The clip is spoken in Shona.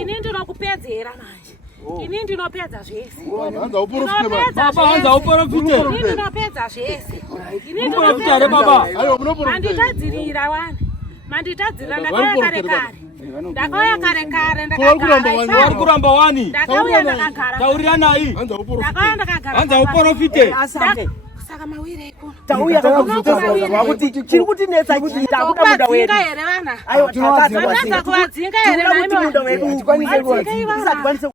Ini ndinokupedzera manje. Ini ndinopedza zvese. Hanza uporofite. Ini ndinopedza zvese. Ini ndinopedza baba. Manditadzirira wani. Manditadzirira ndakauya kare kare. Ndakauya kare kare ndakagara. Wari kuramba wani. Ndakauya ndakagara. Taurira nayi. Ndakauya ndakagara. Hanza uporofite. Asante. Saka mawire iko. Tauya kakuzutsa kuti chiri kuti netsa chita akuda muda wedu. Ere vana. Ayo tinowadzinga kuwadzinga ere muda wedu. Tikwanise